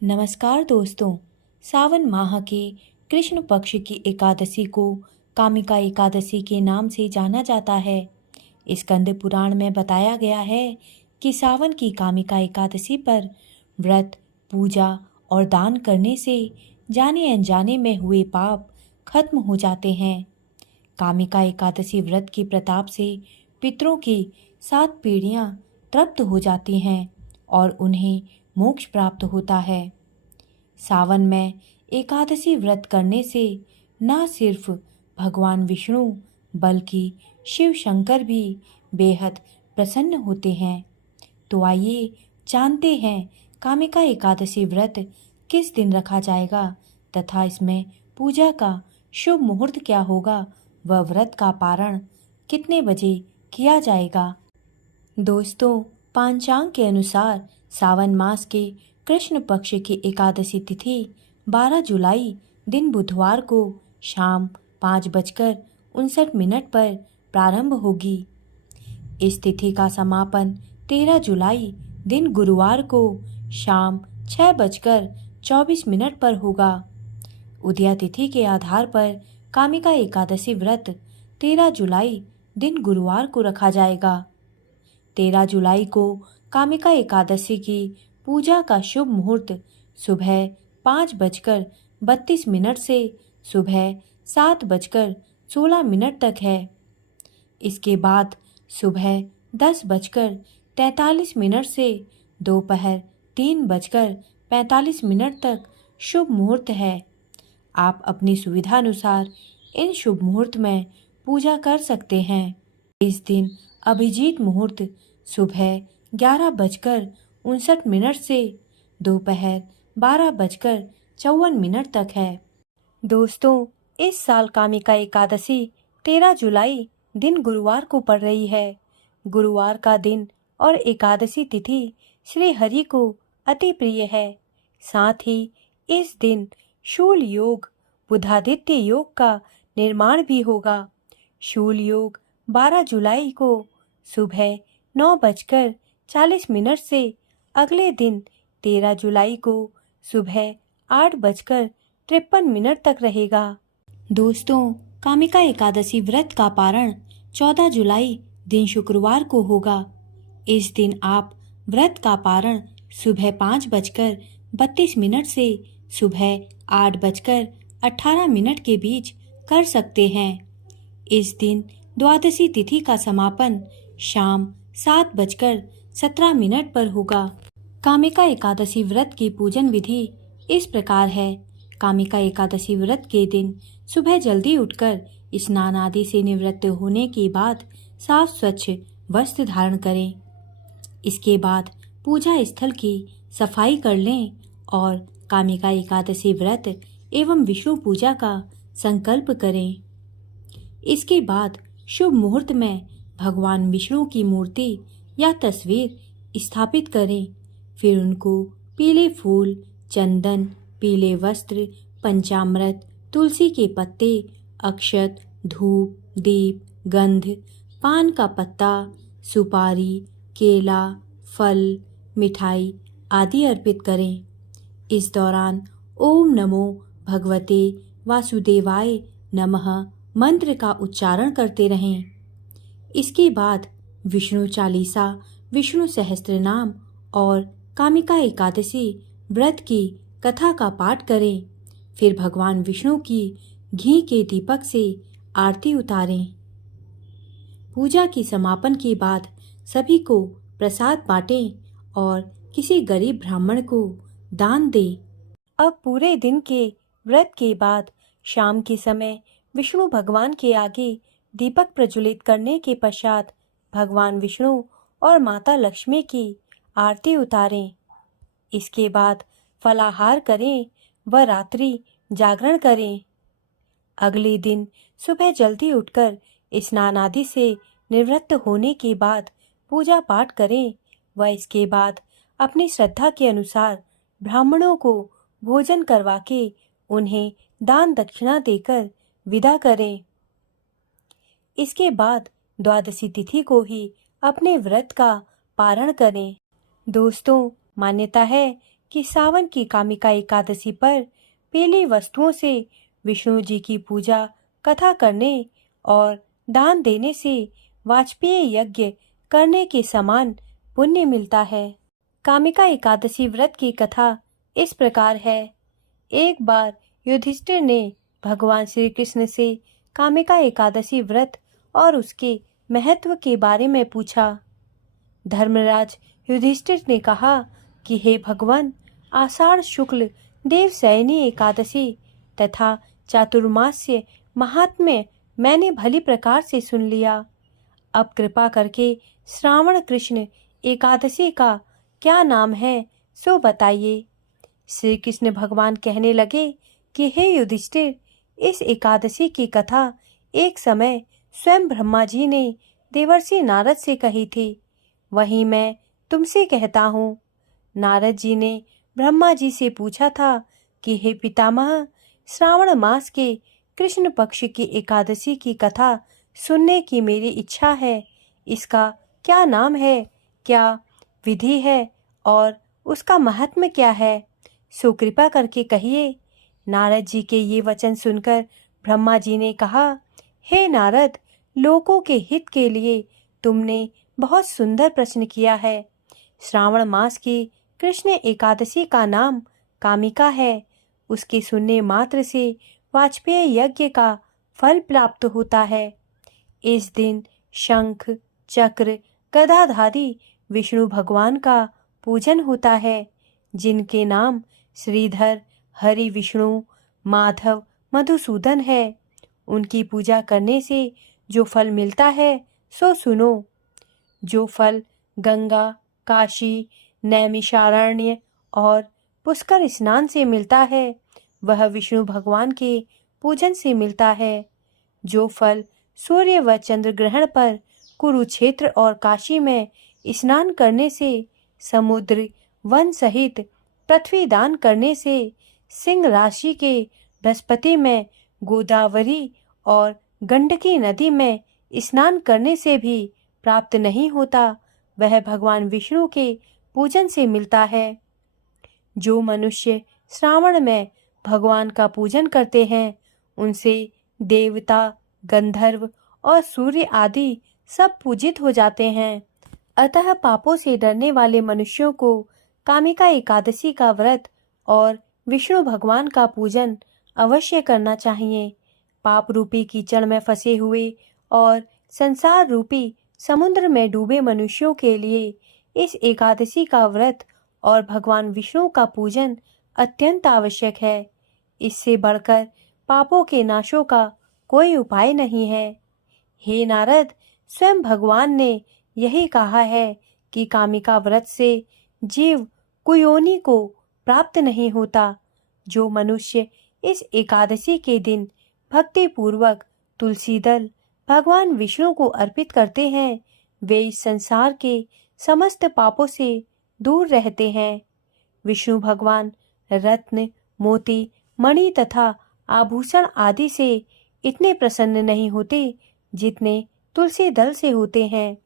नमस्कार दोस्तों। सावन माह के कृष्ण पक्ष की एकादशी को कामिका एकादशी के नाम से जाना जाता है। स्कंद पुराण में बताया गया है कि सावन की कामिका एकादशी पर व्रत, पूजा और दान करने से जाने अनजाने में हुए पाप खत्म हो जाते हैं। कामिका एकादशी व्रत के प्रताप से पितरों की 7 पीढ़ियां तृप्त हो जाती हैं और उन्हें मोक्ष प्राप्त होता है। सावन में एकादशी व्रत करने से न सिर्फ भगवान विष्णु बल्कि शिव शंकर भी बेहद प्रसन्न होते हैं। तो आइए जानते हैं कामिका एकादशी व्रत किस दिन रखा जाएगा तथा इसमें पूजा का शुभ मुहूर्त क्या होगा, वह व्रत का पारण कितने बजे किया जाएगा। दोस्तों, पांचांग के अनुसार सावन मास के कृष्ण पक्ष की एकादशी तिथि 12 जुलाई दिन बुधवार को शाम 5:59 पर प्रारंभ होगी। इस तिथि का समापन 13 जुलाई दिन गुरुवार को शाम 6:24 पर होगा। उदया तिथि के आधार पर कामिका एकादशी व्रत 13 जुलाई दिन गुरुवार को रखा जाएगा। 13 जुलाई को कामिका एकादशी की पूजा का शुभ मुहूर्त सुबह 5:32 से सुबह 7:16 तक है। इसके बाद सुबह 10:43 से दोपहर 3:45 तक शुभ मुहूर्त है। आप अपनी सुविधा अनुसार इन शुभ मुहूर्त में पूजा कर सकते हैं। इस दिन अभिजीत मुहूर्त सुबह 11:59 से दोपहर 12:54 तक है। दोस्तों, इस साल कामिका एकादशी 13 जुलाई दिन गुरुवार को पड़ रही है। गुरुवार का दिन और एकादशी तिथि श्री हरि को अति प्रिय है। साथ ही इस दिन शूल योग, बुधादित्य योग का निर्माण भी होगा। शूल योग 12 जुलाई को सुबह 9:40 से अगले दिन 13 जुलाई को सुबह 8:53 तक रहेगा। दोस्तों, कामिका एकादशी व्रत का पारण 14 जुलाई दिन शुक्रवार को होगा। इस दिन आप व्रत का पारण सुबह 5:32 से सुबह 8:18 के बीच कर सकते हैं। इस दिन द्वादशी तिथि का समापन शाम 7:17 पर होगा। कामिका एकादशी व्रत की पूजन विधि इस प्रकार है। कामिका एकादशी व्रत के दिन सुबह जल्दी उठकर स्नान आदि से निवृत्त होने के बाद साफ स्वच्छ वस्त्र धारण करें। इसके बाद पूजा स्थल की सफाई कर लें और कामिका एकादशी व्रत एवं विष्णु पूजा का संकल्प करें। इसके बाद शुभ मुहूर्त में भगवान विष्णु की मूर्ति या तस्वीर स्थापित करें। फिर उनको पीले फूल, चंदन, पीले वस्त्र, पंचामृत, तुलसी के पत्ते, अक्षत, धूप, दीप, गंध, पान का पत्ता, सुपारी, केला, फल, मिठाई आदि अर्पित करें। इस दौरान ओम नमो भगवते वासुदेवाय नमः मंत्र का उच्चारण करते रहें। इसके बाद विष्णु चालीसा, विष्णु सहस्त्रनाम और कामिका एकादशी व्रत की कथा का पाठ करें। फिर भगवान विष्णु की घी के दीपक से आरती उतारें। पूजा की समापन के बाद सभी को प्रसाद बांटें और किसी गरीब ब्राह्मण को दान दें। अब पूरे दिन के व्रत के बाद शाम के समय विष्णु भगवान के आगे दीपक प्रज्वलित करने के पश्चात भगवान विष्णु और माता लक्ष्मी की आरती उतारें। इसके बाद फलाहार करें व रात्रि जागरण करें। अगले दिन सुबह जल्दी उठकर स्नान आदि से निवृत्त होने के बाद पूजा पाठ करें व इसके बाद अपनी श्रद्धा के अनुसार ब्राह्मणों को भोजन करवा के उन्हें दान दक्षिणा देकर विदा करें। इसके बाद द्वादशी तिथि को ही अपने व्रत का पारण करें। दोस्तों, मान्यता है कि सावन की कामिका एकादशी पर पीली वस्तुओं से विष्णु जी की पूजा कथा करने और दान देने से वाजपेय यज्ञ करने के समान पुण्य मिलता है। कामिका एकादशी व्रत की कथा इस प्रकार है। एक बार युधिष्ठिर ने भगवान श्री कृष्ण से कामिका एकादशी व्रत और उसके महत्व के बारे में पूछा। धर्मराज युधिष्ठिर ने कहा कि हे भगवान, आषाढ़ शुक्ल देवशयनी एकादशी तथा चातुर्मास्य महात्म्य मैंने भली प्रकार से सुन लिया। अब कृपा करके श्रावण कृष्ण एकादशी का क्या नाम है सो बताइए। श्री कृष्ण भगवान कहने लगे कि हे युधिष्ठिर, इस एकादशी की कथा एक समय स्वयं ब्रह्मा जी ने देवर्षि नारद से कही थी, वही मैं तुमसे कहता हूँ। नारद जी ने ब्रह्मा जी से पूछा था कि हे पितामह, श्रावण मास के कृष्ण पक्ष की एकादशी की कथा सुनने की मेरी इच्छा है। इसका क्या नाम है, क्या विधि है और उसका महात्म्य क्या है, सो कृपा करके कहिए। नारद जी के ये वचन सुनकर ब्रह्मा जी ने कहा, हे नारद, लोकों के हित के लिए तुमने बहुत सुंदर प्रश्न किया है। श्रावण मास की कृष्ण एकादशी का नाम कामिका है। उसके सुनने मात्र से वाजपेय यज्ञ का फल प्राप्त होता है। इस दिन शंख, चक्र, गदाधारी विष्णु भगवान का पूजन होता है, जिनके नाम श्रीधर, हरि, विष्णु, माधव, मधुसूदन है। उनकी पूजा करने से जो फल मिलता है सो सुनो। जो फल गंगा, काशी, नैमिषारण्य और पुष्कर स्नान से मिलता है, वह विष्णु भगवान के पूजन से मिलता है। जो फल सूर्य व चंद्र ग्रहण पर कुरुक्षेत्र और काशी में स्नान करने से, समुद्र वन सहित पृथ्वी दान करने से, सिंह राशि के बृहस्पति में गोदावरी और गंडकी नदी में स्नान करने से भी प्राप्त नहीं होता, वह भगवान विष्णु के पूजन से मिलता है। जो मनुष्य श्रावण में भगवान का पूजन करते हैं, उनसे देवता, गंधर्व और सूर्य आदि सब पूजित हो जाते हैं। अतः पापों से डरने वाले मनुष्यों को कामिका एकादशी का व्रत और विष्णु भगवान का पूजन अवश्य करना चाहिए। पाप रूपी कीचड़ में फंसे हुए और संसार रूपी समुद्र में डूबे मनुष्यों के लिए इस एकादशी का व्रत और भगवान विष्णु का पूजन अत्यंत आवश्यक है। इससे बढ़कर पापों के नाशों का कोई उपाय नहीं है। हे नारद, स्वयं भगवान ने यही कहा है कि कामिका व्रत से जीव कुयोनि को प्राप्त नहीं होता। जो मनुष्य इस एकादशी के दिन भक्ति पूर्वक तुलसी दल भगवान विष्णु को अर्पित करते हैं, वे इस संसार के समस्त पापों से दूर रहते हैं। विष्णु भगवान रत्न, मोती, मणि तथा आभूषण आदि से इतने प्रसन्न नहीं होते जितने तुलसी दल से होते हैं।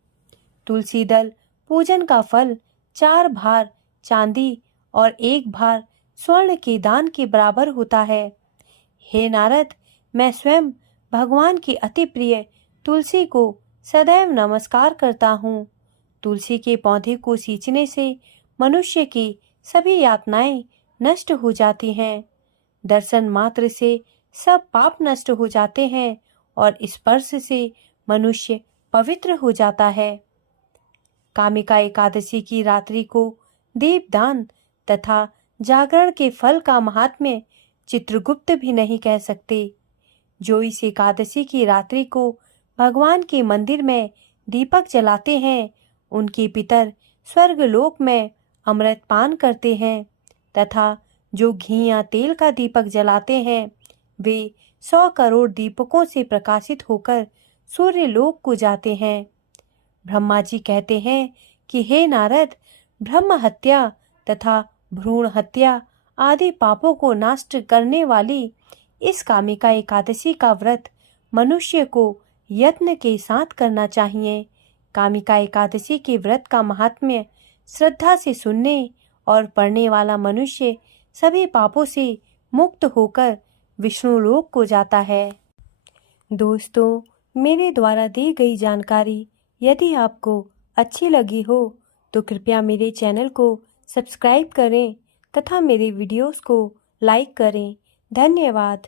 तुलसी दल पूजन का फल 4 भार चांदी और 1 भार स्वर्ण के दान के बराबर होता है। हे नारद, मैं स्वयं भगवान की अति प्रिय तुलसी को सदैव नमस्कार करता हूँ। तुलसी के पौधे को सींचने से मनुष्य की सभी यातनाएं नष्ट हो जाती हैं। दर्शन मात्र से सब पाप नष्ट हो जाते हैं और स्पर्श से मनुष्य पवित्र हो जाता है। कामिका एकादशी की रात्रि को दीपदान तथा जागरण के फल का महात्म्य चित्रगुप्त भी नहीं कह सकते। जो इस एकादशी की रात्रि को भगवान के मंदिर में दीपक जलाते हैं, उनके पितर स्वर्गलोक में अमृत पान करते हैं तथा जो घी या तेल का दीपक जलाते हैं, वे 100 करोड़ दीपकों से प्रकाशित होकर सूर्य लोक को जाते हैं। ब्रह्मा जी कहते हैं कि हे नारद, ब्रह्म हत्या तथा भ्रूण हत्या आदि पापों को नष्ट करने वाली इस कामिका एकादशी का व्रत मनुष्य को यत्न के साथ करना चाहिए। कामिका एकादशी के व्रत का महात्म्य श्रद्धा से सुनने और पढ़ने वाला मनुष्य सभी पापों से मुक्त होकर विष्णु लोक को जाता है। दोस्तों, मेरे द्वारा दी गई जानकारी यदि आपको अच्छी लगी हो तो कृपया मेरे चैनल को सब्सक्राइब करें तथा मेरे वीडियोस को लाइक करें। धन्यवाद।